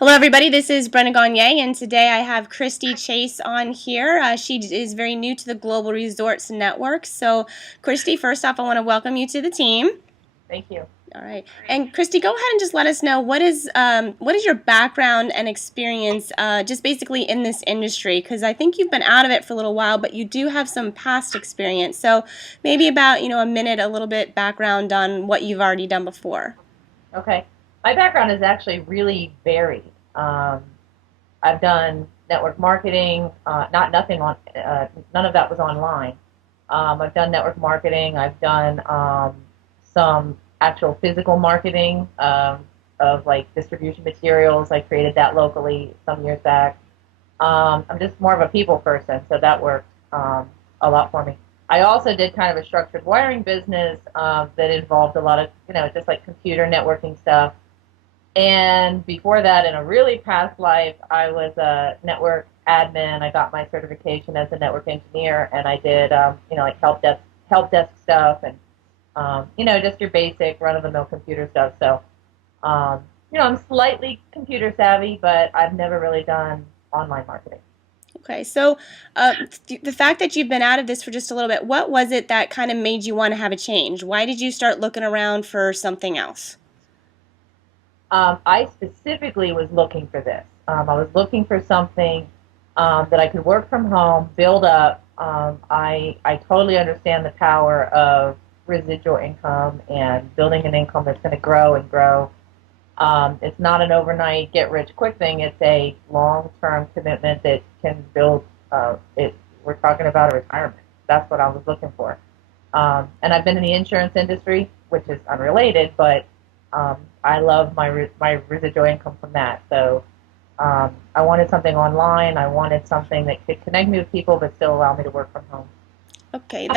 Hello, everybody. This is Brenda Gagne, and today I have Kristy Chase on here. She is very new to the Global Resorts Network. So, Kristy, first off, I want to welcome you to the team. Thank you. All right, and Kristy, go ahead and just let us know what is your background and experience, just basically in this industry? Because I think you've been out of it for a little while, but you do have some past experience. So maybe about a minute, a little bit background on what you've already done before. Okay. My background is actually really varied. Um, I've done network marketing, not nothing on, none of that was online. I've done network marketing. I've done some actual physical marketing of like distribution materials. I created that locally some years back. I'm just more of a people person, so that worked a lot for me. I also did kind of a structured wiring business that involved a lot of, just like computer networking stuff. And before that, in a really past life, I was a network admin. I got my certification as a network engineer, and I did, like help desk stuff, and just your basic run-of-the-mill computer stuff. So, I'm slightly computer savvy, but I've never really done online marketing. Okay, so the fact that you've been out of this for just a little bit, what was it that kind of made you want to have a change? Why did you start looking around for something else? I specifically was looking for this. I was looking for something that I could work from home, build up. I totally understand the power of residual income and building an income that's going to grow and grow. It's not an overnight get rich quick thing. It's a long term commitment that can build. It. We're talking about a retirement. That's what I was looking for. And I've been in the insurance industry, which is unrelated, but I love my residual income from that. So I wanted something online. I wanted something that could connect me with people, but still allow me to work from home. Okay,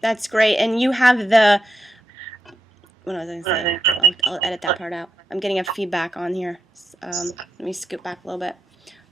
that's great. And you have the what was I going to say? I'll edit that part out. I'm getting a feedback on here. Let me scoot back a little bit.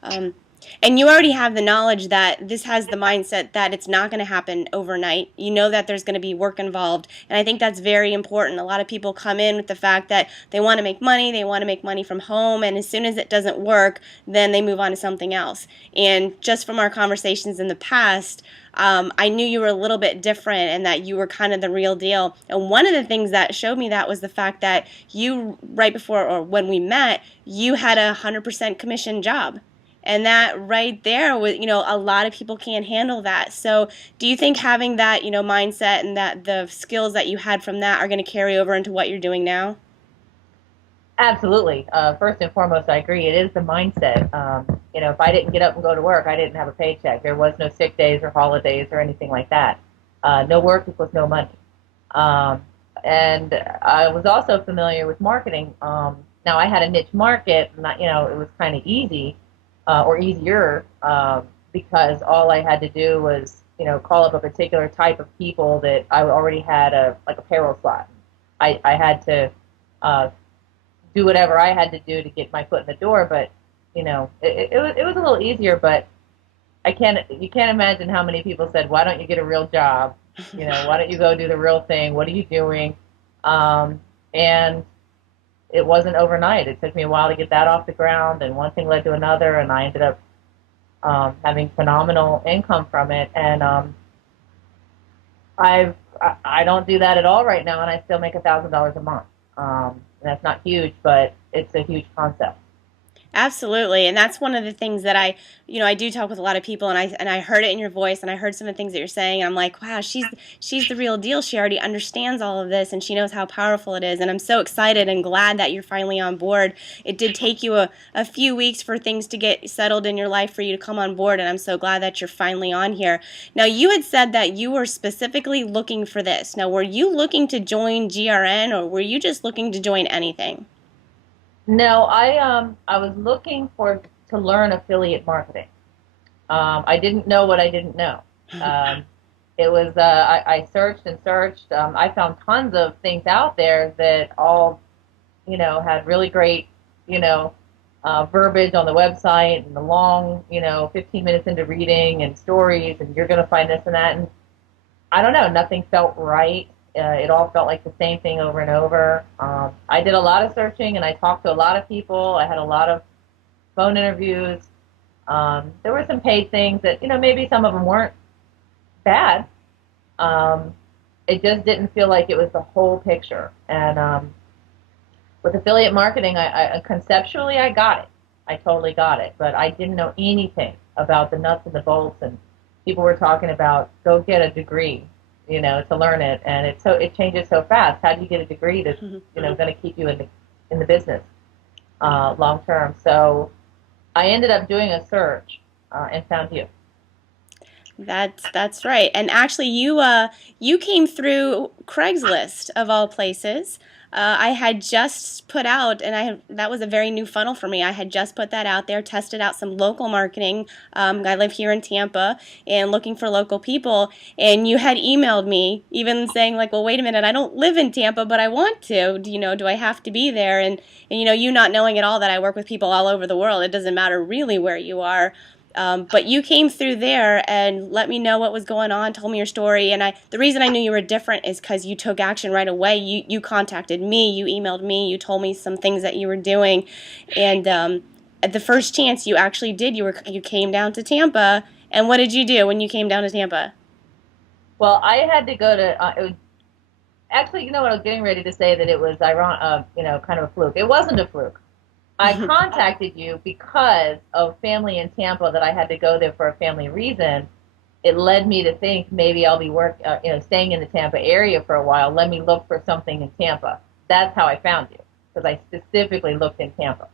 Um, and you already have the knowledge that this has the mindset that it's not going to happen overnight. You know that there's going to be work involved. And I think that's very important. A lot of people come in with the fact that they want to make money from home, and as soon as it doesn't work, then they move on to something else. And just from our conversations in the past, I knew you were a little bit different and that you were kind of the real deal. And one of the things that showed me that was the fact that you, right before or when we met, you had a 100% commission job. And that right there was, a lot of people can't handle that. So do you think having that, mindset and that the skills that you had from that are going to carry over into what you're doing now? Absolutely. First and foremost, I agree. It is the mindset. If I didn't get up and go to work, I didn't have a paycheck. There was no sick days or holidays or anything like that. No work equals no money. Um, and I was also familiar with marketing. Now I had a niche market, and it was kind of easy or easier because all I had to do was, call up a particular type of people that I already had a payroll slot. I had to uh, do whatever I had to do to get my foot in the door. But it was a little easier. But you can't imagine how many people said, "Why don't you get a real job? Why don't you go do the real thing? What are you doing?" And it wasn't overnight. It took me a while to get that off the ground, and one thing led to another, and I ended up having phenomenal income from it. And I don't do that at all right now, and I still make $1,000 a month. And that's not huge, but it's a huge concept. Absolutely, and that's one of the things that I do talk with a lot of people, and I heard it in your voice, and I heard some of the things that you're saying, and I'm like, wow, she's the real deal. She already understands all of this, and she knows how powerful it is, and I'm so excited and glad that you're finally on board. It did take you a few weeks for things to get settled in your life for you to come on board, and I'm so glad that you're finally on here. Now, you had said that you were specifically looking for this. Now, were you looking to join GRN, or were you just looking to join anything? No, I was looking for to learn affiliate marketing. I didn't know what I didn't know. Um, it was I searched and searched. I found tons of things out there that all had really great you know verbiage on the website, and the long 15 minutes into reading and stories, and you're going to find this and that, and I don't know, nothing felt right. It all felt like the same thing over and over. I did a lot of searching, and I talked to a lot of people. I had a lot of phone interviews. There were some paid things that, maybe some of them weren't bad. Um, it just didn't feel like it was the whole picture. And with affiliate marketing, I conceptually I got it. I totally got it, but I didn't know anything about the nuts and the bolts. And people were talking about go get a degree, to learn it, and it changes so fast. How do you get a degree that's going to keep you in the business long term? So I ended up doing a search and found you. That's right. And actually, you came through Craigslist of all places. I had just put out, and that was a very new funnel for me. I had just put that out there, tested out some local marketing. I live here in Tampa, and looking for local people. And you had emailed me, even saying like, "Well, wait a minute, I don't live in Tampa, but I want to. Do I have to be there?" And you not knowing at all that I work with people all over the world. It doesn't matter really where you are. But you came through there and let me know what was going on, told me your story, and the reason I knew you were different is because you took action right away. You contacted me, you emailed me, you told me some things that you were doing, and at the first chance you actually did. You came down to Tampa, and what did you do when you came down to Tampa? Well, I had to go to. Actually, what I was getting ready to say that it was kind of a fluke. It wasn't a fluke. I contacted you because of family in Tampa that I had to go there for a family reason. It led me to think maybe I'll be staying in the Tampa area for a while. Let me look for something in Tampa. That's how I found you, because I specifically looked in Tampa.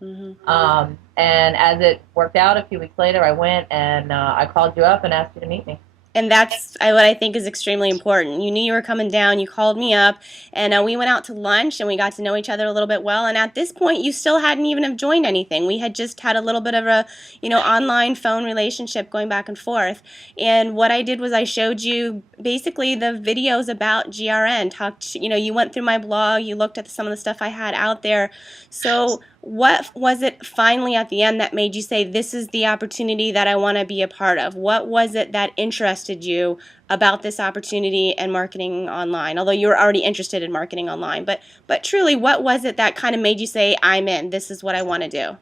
Mm-hmm. And as it worked out, a few weeks later, I went and I called you up and asked you to meet me. And that's what I think is extremely important. You knew you were coming down. You called me up, and we went out to lunch, and we got to know each other a little bit well. And at this point, you still hadn't even have joined anything. We had just had a little bit of a, online phone relationship going back and forth. And what I did was I showed you basically the videos about GRN. You went through my blog. You looked at some of the stuff I had out there. So what was it finally at the end that made you say, this is the opportunity that I want to be a part of? What was it that interested you about this opportunity and marketing online? Although you were already interested in marketing online, but truly, what was it that kind of made you say, I'm in, this is what I want to do?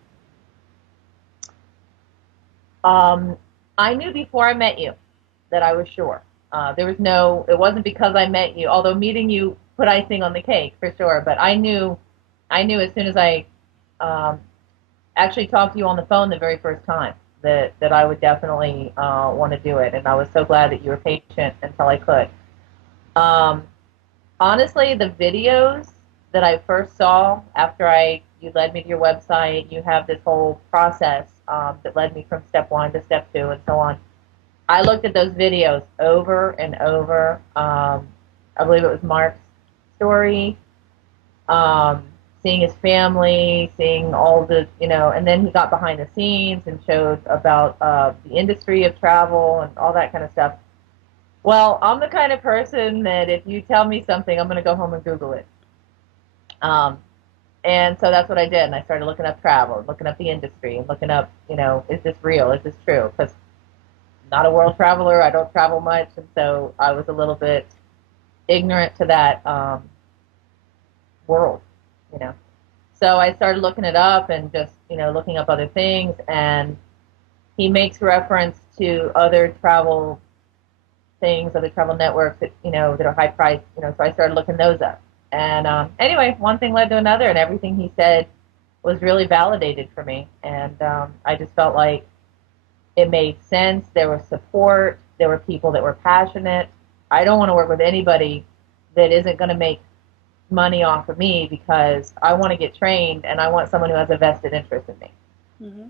I knew before I met you that I was sure. It wasn't because I met you, although meeting you put icing on the cake for sure, but I knew as soon as I um, actually talked to you on the phone the very first time that I would definitely want to do it, and I was so glad that you were patient until I could. Um, Honestly, the videos that I first saw after you led me to your website, you have this whole process that led me from step one to step two and so on. I looked at those videos over and over. I believe it was Mark's story, um, seeing his family, seeing all and then he got behind the scenes and showed about the industry of travel and all that kind of stuff. Well, I'm the kind of person that if you tell me something, I'm going to go home and Google it. Um, and so that's what I did. And I started looking up travel, looking up the industry, and looking up, is this real? Is this true? Because I'm not a world traveler. I don't travel much. And so I was a little bit ignorant to that world, you know. So I started looking it up and just, looking up other things. And he makes reference to other travel things, other travel networks that, that are high priced, so I started looking those up. And anyway, one thing led to another, and everything he said was really validated for me. And I just felt like it made sense. There was support. There were people that were passionate. I don't want to work with anybody that isn't going to make money off of me, because I want to get trained and I want someone who has a vested interest in me. Mm-hmm.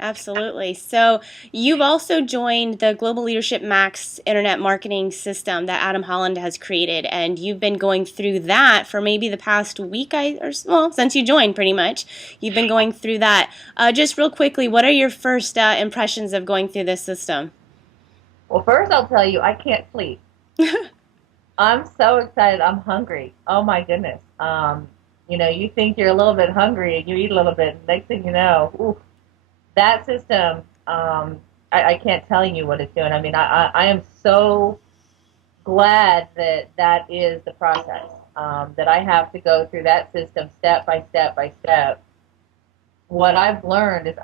Absolutely. So you've also joined the Global Leadership Max Internet Marketing System that Adam Holland has created, and you've been going through that for maybe the past week, since you joined, pretty much. You've been going through that. Just real quickly, what are your first impressions of going through this system? Well, first I'll tell you, I can't sleep. I'm so excited. I'm hungry. Oh my goodness. You think you're a little bit hungry and you eat a little bit, and next thing you know, ooh, that system, I can't tell you what it's doing. I mean, I am so glad that that is the process, that I have to go through that system step by step by step what I've learned is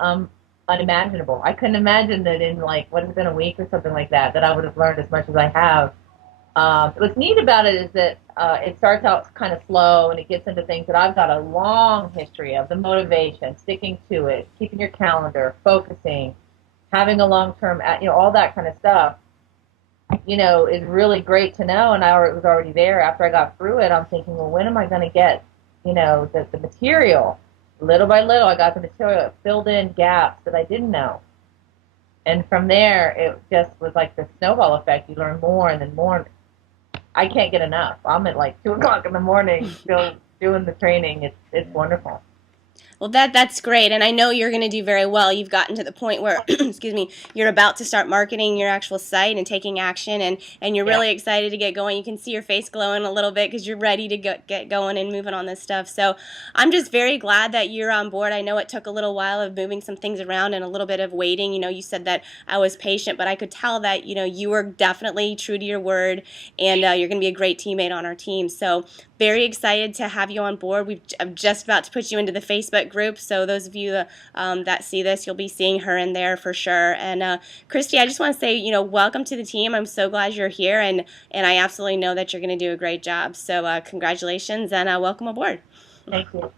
unimaginable. I couldn't imagine that in like what has been a week or something like that I would have learned as much as I have. What's neat about it is that it starts out kind of slow and it gets into things that I've got a long history of: the motivation, sticking to it, keeping your calendar, focusing, having a long term, all that kind of stuff. Is really great to know. And it was already there after I got through it. I'm thinking, well, when am I going to get, the material? Little by little, I got the material. It filled in gaps that I didn't know. And from there, it just was like the snowball effect. You learn more and then more. I can't get enough. I'm at like 2 o'clock in the morning still doing the training. It's wonderful. Well, that's great, and I know you're going to do very well. You've gotten to the point where, excuse me, you're about to start marketing your actual site and taking action, and you're Yeah. really excited to get going. You can see your face glowing a little bit because you're ready to get going and moving on this stuff. So I'm just very glad that you're on board. I know it took a little while of moving some things around and a little bit of waiting. You said that I was patient, but I could tell that you were definitely true to your word, and you're going to be a great teammate on our team. So very excited to have you on board. I'm just about to put you into the Facebook group, so those of you that see this, you'll be seeing her in there for sure. And Kristy, I just want to say, welcome to the team. I'm so glad you're here, and I absolutely know that you're going to do a great job. So congratulations and welcome aboard. Thank you.